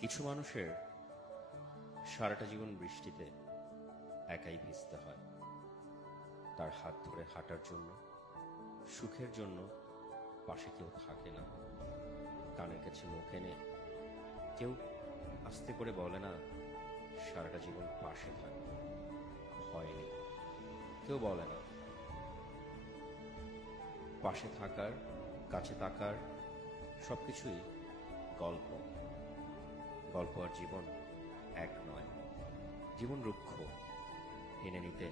কিছু মানুষের সারাটা জীবন বৃষ্টিতে একাই ভিজতে হয়। তার হাত ধরে হাঁটার জন্য, সুখের জন্য পাশে কেউ থাকে না। কানের কাছে মুখ এনে কেউ আস্তে করে বলে না, সারাটা জীবন পাশে থাকবে হয়নি। কেউ বলে না। পাশে থাকার, কাছে থাকার সবকিছুই গল্প। গল্প আর জীবন এক নয়। জীবন রুক্ষ টেনে নিতে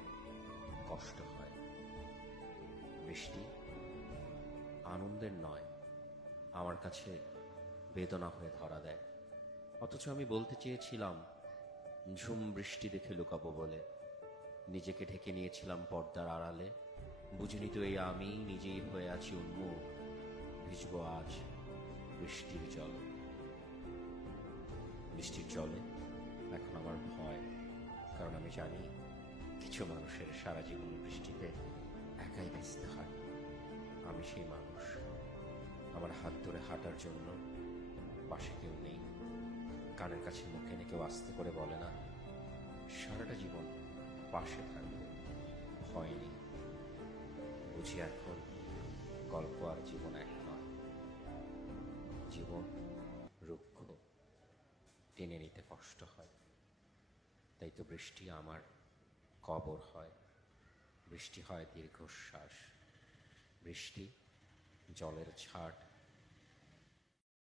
কষ্ট হয়। বৃষ্টি আনন্দের নয়, আমার কাছে বেদনা হয়ে ধরা দেয়। অথচ আমি বলতে চেয়েছিলাম, ঝুম বৃষ্টি দেখে লুকাবো বলে। নিজেকে ঢেকে নিয়েছিলাম পর্দার আড়ালে। বুঝিনি তো এই আমি নিজেই হয়ে আছি উন্মুখ। ভিজবো আজ বৃষ্টির জল। বৃষ্টির জলে, এখন আমার ভয়, কারণ আমি জানি কিছু মানুষের সারা জীবন বৃষ্টিতে একাই ভিজতে হয়। আমি সেই মানুষ। আমার হাত ধরে হাঁটার জন্য পাশে কেউ নেই। কানের কাছে মুখ এনে কেউ আস্তে করে বলে না, সারাটা জীবন পাশে থাকবে হয়নি বুঝি এখন গল্প আর জীবন এক নয়। জীবন টেনে নিতে কষ্ট হয়। তাই তো বৃষ্টি আমার কবর হয়। বৃষ্টি হয় দীর্ঘশ্বাস। বৃষ্টি জলের ছাট